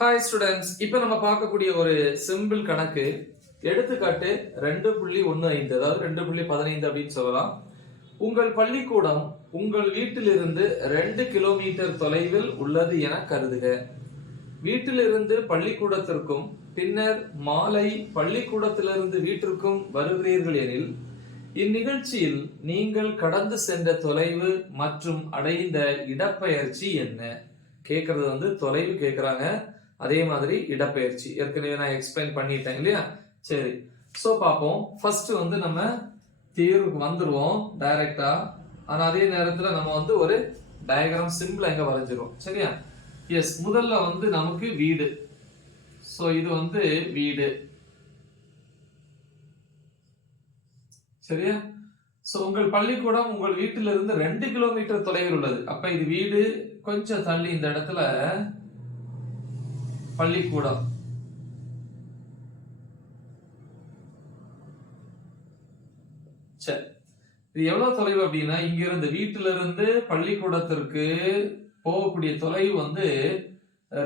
Hi students, இப்போ நம்ம பார்க்கக்கூடிய ஒரு சிம்பிள் கணக்கு. எடுத்துக்காட்டு 2.15, அதாவது 2.15 அப்படின்னு சொல்லலாம். உங்கள் பள்ளிக்கூடம் உங்கள் வீட்டிலிருந்து 2 கிலோமீட்டர் தொலைவில் உள்ளது என கருதுக. வீட்டிலிருந்து பள்ளிக்கூடத்திற்கும் பின்னர் மாலை பள்ளிக்கூடத்திலிருந்து வீட்டிற்கும் வருகிறீர்கள் எனில் இந்நிகழ்ச்சியில் நீங்கள் கடந்து சென்ற தொலைவு மற்றும் அடைந்த இடப்பெயர்ச்சி என்ன? கேட்கறது தொலைவு கேட்கறாங்க, அதே மாதிரி இடப்பெயர்ச்சி ஏற்கனவே நான் எக்ஸ்பிளைன் பண்ணிட்டேன் இல்லையா? சரி, சோ பாப்போம். ஃபர்ஸ்ட் நம்ம தீர்வுக்கு வந்துருவோம் டைரக்டா. ஆனா அதே நேரத்துல நம்ம ஒரு டயக்ராம் சிம்பிள் எங்க வரைஞ்சிரும். சரியா? எஸ், முதல்ல நமக்கு வீடு. சோ இது வீடு. சரியா? சோ உங்கள் பள்ளிக்கூடம் உங்கள் வீட்டிலிருந்து 2 கிலோமீட்டர் தொலைவில் உள்ளது. அப்ப இது வீடு, கொஞ்சம் தள்ளி இந்த இடத்துல பள்ளிக்கூடம். சரி, இது எவ்வளவு தொலைவு அப்படின்னா, இங்க இருந்து வீட்டில இருந்து பள்ளிக்கூடத்திற்கு போகக்கூடிய தொலைவு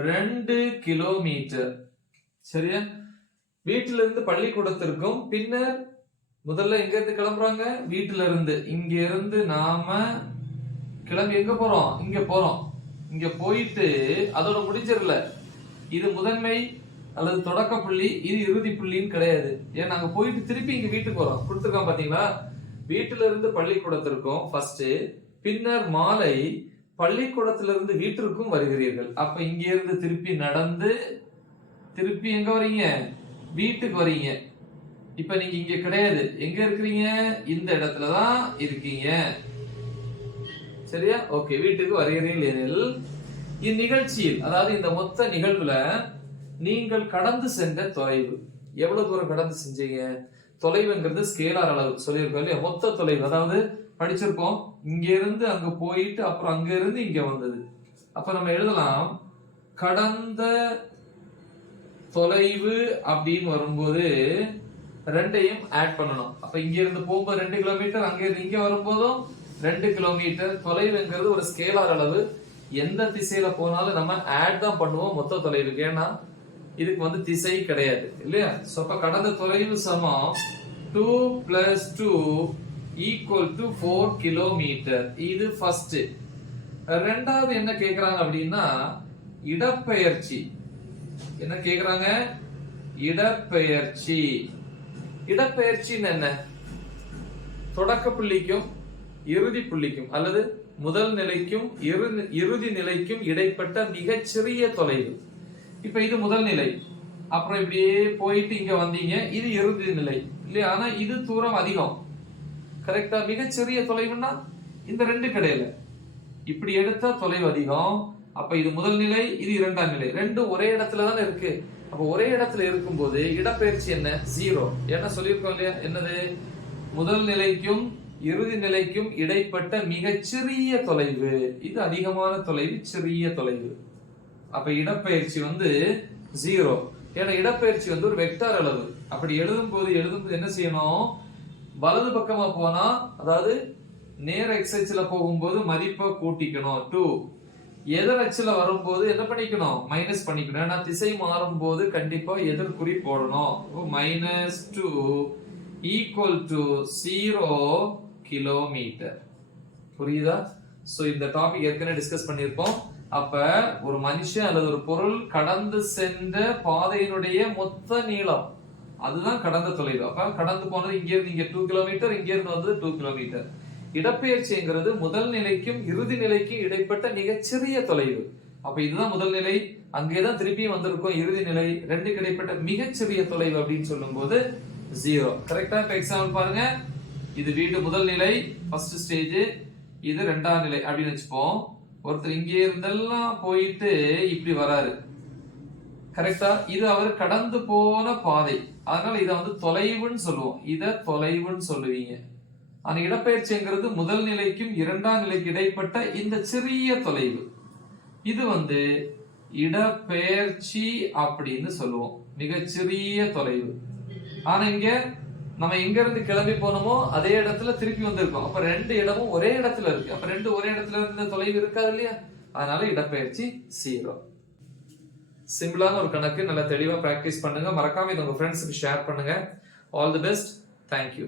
2 கிலோமீட்டர். சரியா? வீட்டில இருந்து பள்ளிக்கூடத்திற்கும் பின்னர் முதல்ல எங்க இருந்து கிளம்புறாங்க? வீட்டில இருந்து. இங்க இருந்து நாம கிளம்பி எங்க போறோம்? இங்க போறோம். இங்க போயிட்டு அதோட முடிஞ்சிடல. இது முதன்மை அல்லது தொடக்க புள்ளி, இது இறுதி புள்ளின்னு கிடையாது. ஏன்னா நாங்க போயிட்டு திருப்பி இங்க வீட்டுக்கு வரோம். கொடுத்துருக்கோம் பாத்தீங்களா? வீட்டில இருந்து பள்ளிக்கூடத்திற்கும் ஃபர்ஸ்ட், பின்னர் மாலை பள்ளிக்கூடத்திலிருந்து வீட்டிற்கும் வருகிறீர்கள். அப்ப இங்க இருந்து திருப்பி நடந்து திருப்பி எங்க வரீங்க? வீட்டுக்கு வரீங்க. இப்ப நீங்க இங்க கிடையாது, எங்க இருக்கிறீங்க? இந்த இடத்துலதான் இருக்கீங்க. சரியா? ஓகே, வீட்டுக்கு வருகிறீர்கள் எனில் இந்நிகழ்ச்சியில், அதாவது இந்த மொத்த நிகழ்வுல நீங்கள் கடந்து சென்ற தொலைவு எவ்வளவு தூரம் கடந்து செஞ்சீங்க? தொலைவுங்கிறது ஸ்கேலார் அளவு சொல்லியிருக்கோம் இல்லையா? மொத்த தொலைவு, அதாவது படிச்சிருக்கோம், இங்க இருந்து அங்க போயிட்டு அப்புறம் அங்க இருந்து இங்க வந்தது. அப்ப நம்ம எழுதலாம், கடந்த தொலைவு அப்படின்னு வரும்போது ரெண்டையும் ஆட் பண்ணணும். அப்ப இங்க இருந்து போகும்போது 2 கிலோமீட்டர், அங்க இருந்து இங்க வரும்போதும் 2 கிலோமீட்டர். தொலைவுங்கிறது ஒரு ஸ்கேலார் அளவு. எந்த திசையில போனாலும் நம்ம ஆட் தான் பண்ணுவோம் மொத்த தொலைவுக்கு. ஏன்னா இதுக்கு திசை கிடையாது இல்லையா? சோ அப்ப கடந்த தொலைவு சமம் 2 + 2 = 4 கிலோமீட்டர். இது ஃபர்ஸ்ட். ரெண்டாவது என்ன கேக்குறாங்க அப்படின்னா, இடப்பெயர்ச்சி. என்ன கேக்குறாங்க? இடப்பெயர்ச்சி. இடப்பெயர்ச்சின்னு என்ன? தொடக்க புள்ளிக்கும் இறுதி புள்ளிக்கும் அல்லது முதல் நிலைக்கும் இறுதி நிலைக்கும் இடைப்பட்ட மிகச்சிறிய தொலைவு. இப்ப இது முதல் நிலை, அப்புறம் இப்படியே போயிட்டு இங்க வந்தீங்க, இது இறுதி நிலை இல்லையா? ஆனா இது தூரம் அதிகம். கரெக்டா? மிகச்சிறிய தொலைவுன்னா இந்த ரெண்டு கிடையாது. இப்படி எடுத்தா தொலைவு அதிகம். அப்ப இது முதல் நிலை, இது இரண்டாம் நிலை, ரெண்டும் ஒரே இடத்துல தானே இருக்கு. அப்ப ஒரே இடத்துல இருக்கும்போது இடப்பெயர்ச்சி என்ன? 0. என்ன சொல்லியிருக்கோம் இல்லையா? என்னது? முதல் நிலைக்கும் இறுதி நிலைக்கும் இடைப்பட்ட மிகச்சிறிய தொலைவு. இது அதிகமான தொலைவு, சிறிய தொலைவு. அப்ப இடப்பெயர்ச்சி 0. ஏன்னா இடப்பெயர்ச்சி ஒரு வெக்டார் அளவு. அப்படி எழுதும்போது என்ன செய்யணும்? வலது பக்கமா போனா, அதாவது நேர எக்ஸ் அச்சுல போகும்போது மதிப்பை கூட்டிக்கணும் 2. எதிர் அச்சுல வரும்போது என்ன பண்ணிக்கணும்? மைனஸ் பண்ணிக்கணும். ஏன்னா திசை மாறும் போது கண்டிப்பா எதிர்குறி போடணும். -2 = 0 கிலோமீட்டர். புரியுதா? சோ இந்த டாபிக் ஏற்கனவே டிஸ்கஸ் பண்ணிருப்போம். அப்ப ஒரு மனுஷன் அல்லது ஒரு பொருள் கடந்து சென்ற பாதையினுடைய மொத்த நீளம், அதுதான் கடந்த தொலைவு. அப்ப கடந்து போனது இங்க இருந்து இங்க 2 கிலோமீட்டர், இங்க இருந்து 2 கிலோமீட்டர். இடப்பெயர்ச்சிங்கிறது முதல் நிலைக்கும் இறுதி நிலைக்கும் இடைப்பட்ட மிகச்சிறிய தொலைவு. அப்ப இதுதான் முதல் நிலை, அங்கேதான் திருப்பியும் வந்திருக்கும் இறுதி நிலை. 2 இடைப்பட்ட மிகச்சிறிய தொலைவு அப்படின்னு சொல்லும் போது 0. கரெக்டா? இப்ப எக்ஸாம்பிள் பாருங்க. இது வீடு முதல் நிலை, ஃபர்ஸ்ட் ஸ்டேஜ். இது இரண்டாம் நிலை அப்படின்னு வச்சுப்போம். ஒருத்தர் இங்கே இருந்தெல்லாம் போயிட்டு இப்படி வராரு. கரெக்டா? இது அவர் கடந்து போன பாதை, அதனால இத தொலைவுன்னு சொல்லுவோம். இத தொலைவுன்னு சொல்லுவீங்க. ஆனா இடப்பெயர்ச்சிங்கிறது முதல் நிலைக்கும் இரண்டாம் நிலைக்கு இடைப்பட்ட இந்த சிறிய தொலைவு. இது இடப்பெயர்ச்சி அப்படின்னு சொல்லுவோம், மிகச்சிறிய தொலைவு. ஆனா இங்க நம்ம எங்க இருந்து கிளம்பி போனோமோ அதே இடத்துல திருப்பி வந்திருக்கோம். அப்ப 2 இடமும் ஒரே இடத்துல இருக்கு. அப்ப 2 ஒரே இடத்துல இருந்த தொலைவு இருக்காது இல்லையா? அதனால இடப்பெயர்ச்சி 0. சிம்பிளான ஒரு கணக்கு நல்லா தெளிவா பிராக்டிஸ் பண்ணுங்க. மறக்காம இது உங்க ஃப்ரெண்ட்ஸுக்கு ஷேர் பண்ணுங்க. All the best. தேங்க்யூ.